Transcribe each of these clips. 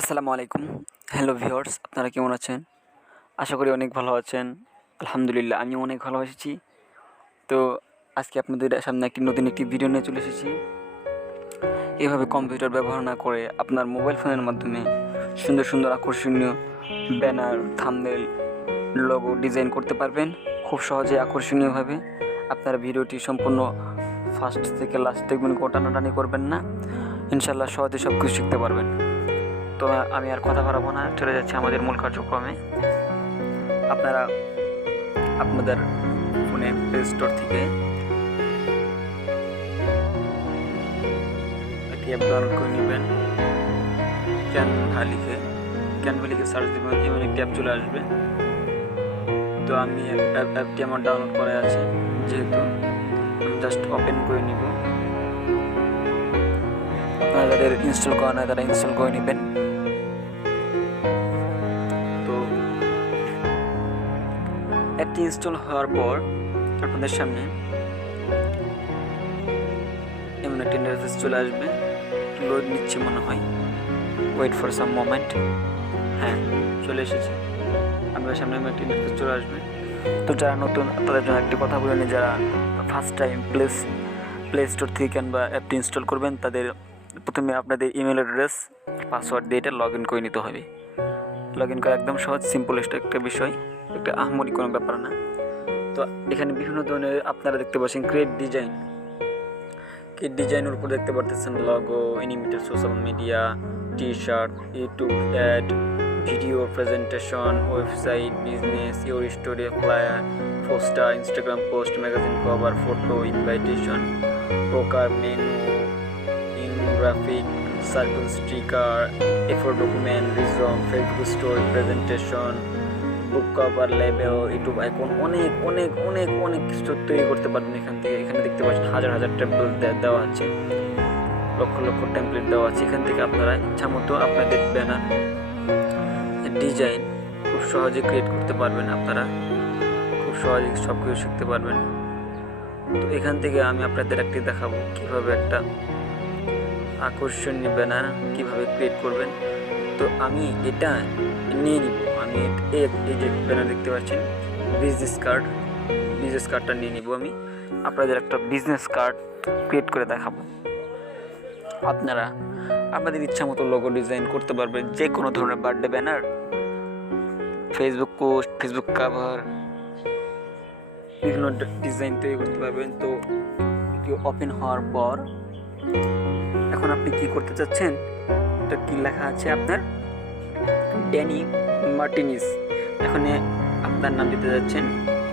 আসসালামু আলাইকুম। Hello viewers, আপনারা কেমন আছেন? আশা করি অনেক ভালো আছেন। আলহামদুলিল্লাহ আমিও অনেক ভালো এসেছি। তো আজকে আপনাদের সামনে নতুন একটি ভিডিও নিয়ে চলে এসেছি। এভাবে কম্পিউটার ব্যবহার না করে আপনার মোবাইল ফোনের মাধ্যমে সুন্দর সুন্দর আকর্ষণীয় ব্যানার, থাম্বনেল, লোগো ডিজাইন করতে পারবেন খুব সহজে আকর্ষণীয়ভাবে। আপনারা ভিডিওটি সম্পূর্ণ ফার্স্ট থেকে লাস্ট দেখবেন, কোনো টানাটানি করবেন না। ইনশাআল্লাহ সহজে সব কিছু শিখতে পারবেন। তো আমি আর কথা বাড়াবো না, চলে যাচ্ছি আমাদের মূল কার্যক্রমে। আপনারা আপনাদের ফোনে প্লে স্টোর থেকে একটি অ্যাপ ডাউনলোড করে নেবেন। ক্যানভা লিখে সার্চ দেবেন, এমন একটি অ্যাপ চলে আসবে। তো আমি অ্যাপটি আমার ডাউনলোড করা আছে, যেহেতু জাস্ট ওপেন করে নিব। আপনারা যাদের ইনস্টল করা না তারা ইনস্টল করে নেবেন। তো অ্যাপটি ইনস্টল হওয়ার পর আপনাদের সামনে এমন একটা ইন্টারফেস চলে আসবে। লোড নিচ্ছে মনে হয়, ওয়েট ফর সাম মোমেন্ট। হ্যাঁ, চলে এসেছে। আপনাদের সামনে এমন একটা ইন্টারফেস চলে আসবে। তো যারা নতুন তাদের জন্য একটি কথা বলে নিই, যারা ফার্স্ট টাইম প্লে স্টোর থেকে ক্যানভা অ্যাপটি ইনস্টল করবেন, তাদের প্রথমে আপনাদের ইমেল অ্যাড্রেস, পাসওয়ার্ড দিয়ে এটা লগ ইন করে নিতে হবে। লগ ইন করা একদম সহজ, সিম্পলেস্ট একটা বিষয়, একটা আহামরি কোনো ব্যাপার না। তো এখানে বিভিন্ন ধরনের আপনারা দেখতে পাচ্ছেন ক্রিয়েট ডিজাইনের উপর দেখতে পারতেছেন logo, animated, social media, T shirt, YouTube ad, video presentation, website, business, your story, flyer, poster, Instagram post, magazine cover, photo, invitation, poker, menu, infographic, circle, sticker, A four document, resume, Facebook story, presentation, book cover, label, YouTube icon, অনেক অনেক অনেক অনেক কিছু তৈরি করতে পারবেন এখান থেকে। এখানে দেখতে পাচ্ছেন হাজার হাজার টেমপ্লেট দেওয়া আছে, লক্ষ লক্ষ টেমপ্লেট দেওয়া আছে। এখান থেকে আপনারা ইচ্ছা মতো আপনাদের ব্যানার ডিজাইন খুব সহজে ক্রিয়েট করতে পারবেন। আপনারা খুব সহজে সব কিছু শিখতে পারবেন। তো এখান থেকে আমি আপনাদের একটি দেখাবো কীভাবে একটা আকর্ষণীয় ব্যানার কীভাবে ক্রিয়েট করবেন। তো আমি এটা নিয়ে নিব। আমি এই যে ব্যানার দেখতে পাচ্ছেন, বিজনেস কার্ডটা নিয়ে নিব। আমি আপনাদের একটা বিজনেস কার্ড ক্রিয়েট করে দেখাবো। আপনারা আপনাদের ইচ্ছা মতো লোগো ডিজাইন করতে পারবেন, যে কোনো ধরনের birthday banner, Facebook post, Facebook cover, বিভিন্ন ডিজাইন তৈরি করতে পারবেন। তো এটি ওপেন হওয়ার পর এখন আপনি কি করতে চাচ্ছেন, এটা কি লেখা আছে আপনার, ড্যানি মার্টিনিস। এখানে আপনার নাম দিতে যাচ্ছেন,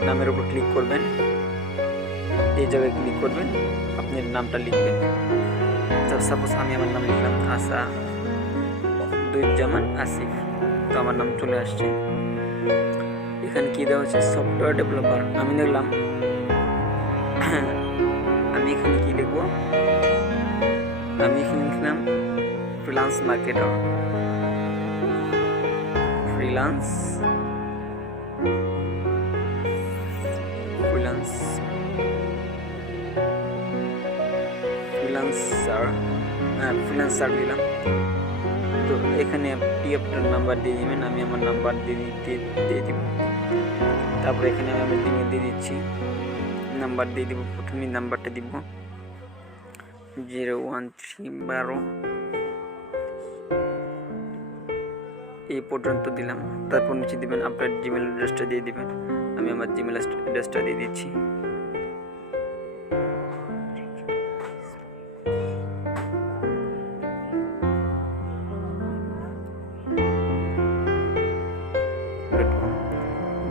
নামের উপর ক্লিক করবেন, এই জায়গায় ক্লিক করবেন, আপনি নামটা লিখবেন। সাপোজ আমি আমার নাম লিখলাম আসাদুজ্জামান আসিফ। তো আমার নাম চলে আসছে। এখানে কি দেওয়া হচ্ছে, সফটওয়্যার ডেভেলপার। আমি লিখলাম আমি এখানে কি লিখবো, আমি এখানে লিখলাম ফ্রিল্যান্স মার্কেটার, ফ্রিল্যান্সার দিলাম। তো এখানে আপনি আপনার নাম্বার দিয়ে দিবেন, আমি আমার নাম্বার দিয়ে দিব। তারপরে এখানে আমি আমার ইমেল দিয়ে দিচ্ছি, নাম্বার দিয়ে দিব। প্রথমে নাম্বারটা দিব 01312, এই পর্যন্ত দিলাম। তারপর নিচে দিবেন আপনার জিমেল অ্যাড্রেসটা দিয়ে দিবেন। আমি আমার জিমেল অ্যাড্রেসটা দিয়ে দিচ্ছি।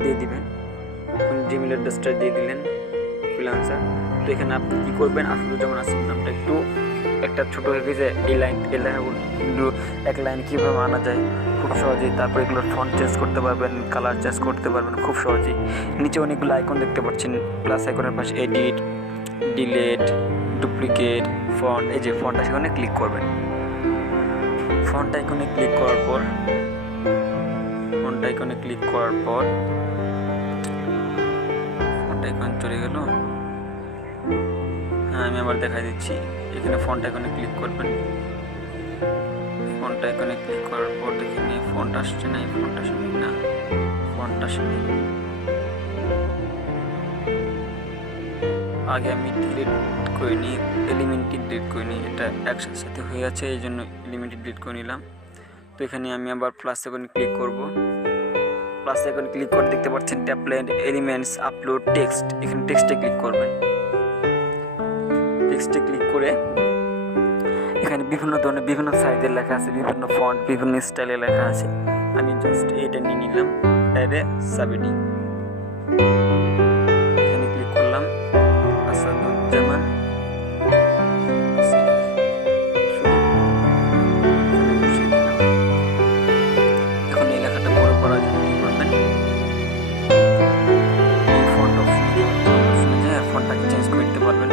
দিয়ে দিবেন, এখন জিমেল অ্যাড্রেসটা দিয়ে দিলেন, ফ্রিল্যান্সার। তো এখানে আপনি কি করবেন, আসাদুজ্জামান আসিফ নামটা একটু একটা ছোটো হয়ে গেছে। এই লাইনগুলো এক লাইন কীভাবে আনা যায় খুব সহজেই। তারপর এগুলোর ফন্ট চেঞ্জ করতে পারবেন, কালার চেঞ্জ করতে পারবেন খুব সহজেই। নিচে অনেকগুলো আইকন দেখতে পাচ্ছেন, প্লাস আইকনের পাশে এডিট, ডিলেট, ডুপ্লিকেট, ফন্ট। এই যে ফন্ট আইকনে ক্লিক করবেন। ফন্ট আইকনে ক্লিক করার পর ফন্ট আইকন চলে গেল। হ্যাঁ, আমি আবার দেখাই দিচ্ছি। এখানে ফন্ট আইকনে ক্লিক করবেন। ফন্ট আইকনে ক্লিক করার পর দেখে নিই ফন্ট আসছে না, ফন্ট আসেনি না, ফন্ট আসেনি। আগে আমি ডিলিট করে নিই, এলিমেন্টটি ডিলিট করে নিই, এটা একসাথে হয়ে আছে এই জন্য এলিমেন্টটি ডিলিট করে নিলাম। তো এখানে আমি আবার প্লাস আইকনে ক্লিক করব। প্লাস আইকনে ক্লিক করে দেখতে পাচ্ছেন ট্যাবলেট এলিমেন্টস আপলোড টেক্সট, এখানে টেক্সটে ক্লিক করবেন। টেক্সটে ক্লিক করে এখানে বিভিন্ন ধরনের বিভিন্ন সাইজের লেখা আছে, বিভিন্ন ফন্ট বিভিন্ন স্টাইলে লেখা আছে। আমি জাস্ট এটা নিয়ে নিলাম, অ্যাডে সাবহেডিং, এখানে ক্লিক করলাম আসাদুজ্জামান। এখন এই লেখাটা বড় করার জন্য কি করবেন, এই ফন্ট অপশনে যে ফন্টটাকে চেঞ্জ করতে পারবেন,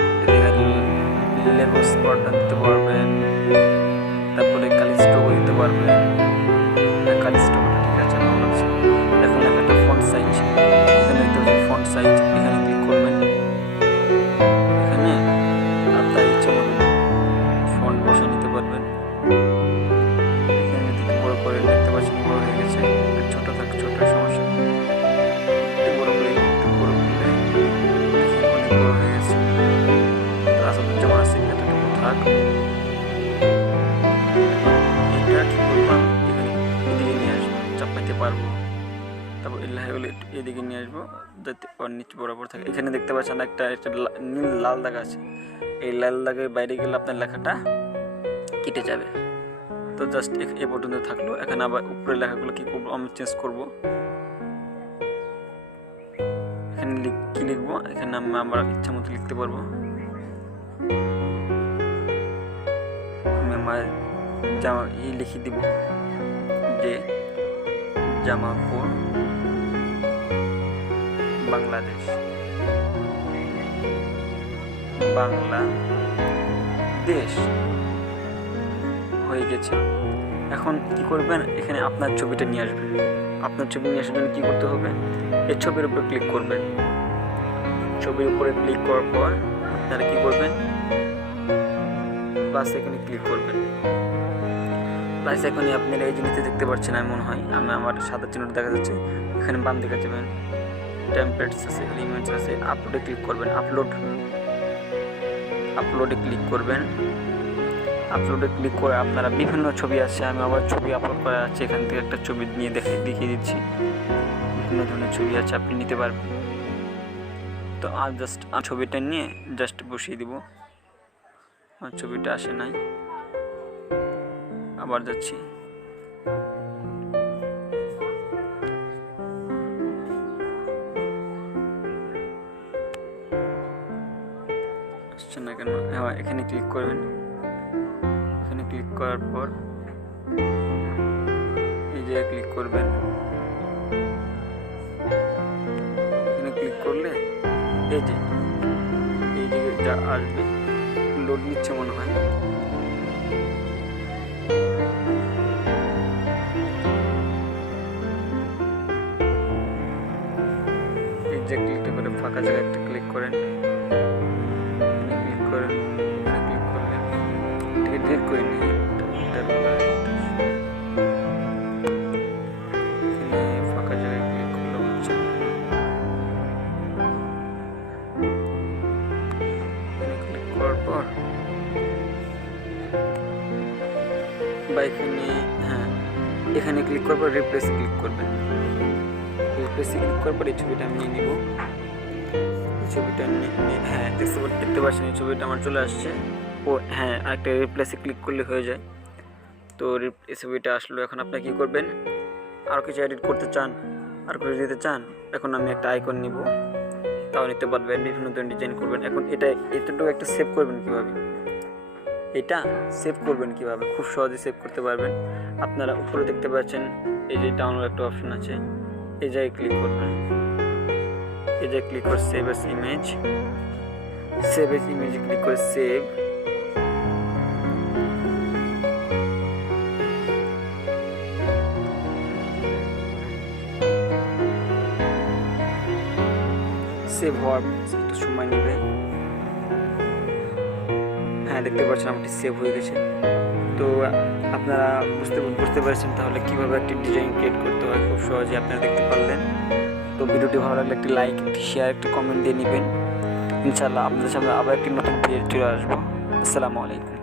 লেগো স্পটটা দিতে পারবেন, তারপরে কালিস্টো দিতে পারবেন। কালিস্টো ঠিক আছে, ভালো লাগছে। এখন লেখাটা ফন্ট সাইজ, এখানে ফন্ট সাইজ এখানে ক্লিক করবেন। এখানে আপনার ইচ্ছা মতো ফন্ট বসে নিতে পারবেন। এখানে যদি বড় করে দেখতে পাচ্ছেন বড় হয়ে গেছে, ছোট থাকে ছোট সমস্যা, একটু বড় করে অনেক বড় হয়ে গেছে। আসাদুজ্জামান আছে এতটুকু থাক। এটা কি করলাম, এখানে এদিকে নিয়ে আসবো, চাপাইতে পারবো, তারপর এই লেখাগুলো এদিকে নিয়ে আসবো যাতে ওর নিচে বরাবর থাকে। এখানে দেখতে পাচ্ছেন একটা নীল লাল দাগ আছে, এই লাল দাগের বাইরে গেলে আপনার লেখাটা কেটে যাবে। তো জাস্ট এ পর্যন্ত থাকলো। এখানে আবার উপরের লেখাগুলো কি করবো, আমি চেঞ্জ করবো। এখানে কি লিখবো, এখানে আমি আমার ইচ্ছা মতো লিখতে পারবো। আমি আমার জামা লিখে দিব যে জামালপুর বাংলাদেশ, বাংলাদেশ হয়ে গেছে। এখন কি করবেন, এখানে আপনার ছবিটা নিয়ে আসবেন। আপনার ছবি নিয়ে আসার জন্য কী করতে হবে, এই ছবির উপর ক্লিক করবেন। ছবির উপরে ক্লিক করার পর আপনারা কী করবেন, প্লাস আইকনে ক্লিক করবেন। প্লাস আইকনে আপনারা এই জিনিসটা দেখতে পাচ্ছেন, আমি মনে হয় আমার সাদা চিহ্নটা দেখা যাচ্ছে। এখানে বাম দিকে যাবেন, টেমপ্লেটস আছে, এলিমেন্টস আছে, আপলোডে ক্লিক করবেন। আপলোডে ক্লিক করবেন। আপলোডে ক্লিক করে আপনারা বিভিন্ন ছবি আছে, আমি আমার ছবি আপলোড করা আছে, এখান থেকে একটা ছবি নিয়ে দেখিয়ে দিচ্ছি। বিভিন্ন ধরনের ছবি আছে, আপনি নিতে পারবেন। তো জাস্ট ছবিটা নিয়ে জাস্ট বসিয়ে দিব। আমার ছবিটা আসে নাই, আবার যাচ্ছি। আসছে না কেন, হ্যাঁ এখানে ক্লিক করবেন। এখানে ক্লিক করার পর এই জায়গায় ক্লিক করবেন। এখানে ক্লিক করলে এই যে যা আসবে, লোড নিচ্ছে মনে হয়। এই যে ক্লিকটা করে ফাঁকা জায়গায় একটা ক্লিক করেন, এখানে ক্লিক করেন, এখানে ক্লিক করলে এটাকে ডিলিট করে নিই। ফাঁকা জায়গায় ক্লিক করলে হচ্ছে, ক্লিক করার পর বা এখানে এখানে ক্লিক করার পর রিপ্লেসে ক্লিক করবেন। রিপ্লেসে ক্লিক করার পর এই ছবিটা আমি নিয়ে নিব। এই ছবিটা দেখতে পাচ্ছেন এই ছবিটা আমার চলে আসছে। ও হ্যাঁ, আরেকটা রিপ্লেসে ক্লিক করলে হয়ে যায়। তো এই ছবিটা আসলো। এখন আপনি কী করবেন, আরও কিছু এডিট করতে চান, আর কিছু দিতে চান, এখন আমি একটা আইকন নিব, তাও নিতে পারবেন। বিভিন্ন ধরনের ডিজাইন করবেন। এখন এতটুকু একটা সেভ করবেন কীভাবে, এটা সেভ করবেন কিভাবে, খুব সহজে সেভ করতে পারবেন। আপনারা উপরে দেখতে পাচ্ছেন এই যে ডাউনলোড একটা অপশন আছে, এই জায়গায় ক্লিক করবেন। এই জায়গায় ক্লিক করে সেভ এস ইমেজ, ক্লিক করে সেভ। সেভ হওয়ার একটু সময় নেবে। দেখতে পাচ্ছেন আমারটি সেভ হয়ে গেছে। তো আপনারা বুঝতে পারছেন তাহলে কীভাবে একটি ডিজাইন ক্রিয়েট করতে হয়, খুব সহজে আপনারা দেখতে পারলেন। তো ভিডিওটি ভালো লাগলে একটি লাইক, একটি শেয়ার, একটি কমেন্ট দিয়ে নেবেন। ইনশাআল্লাহ আপনাদের সামনে আবার একটি নতুন ভিডিও চলে আসবো। আসসালামু আলাইকুম।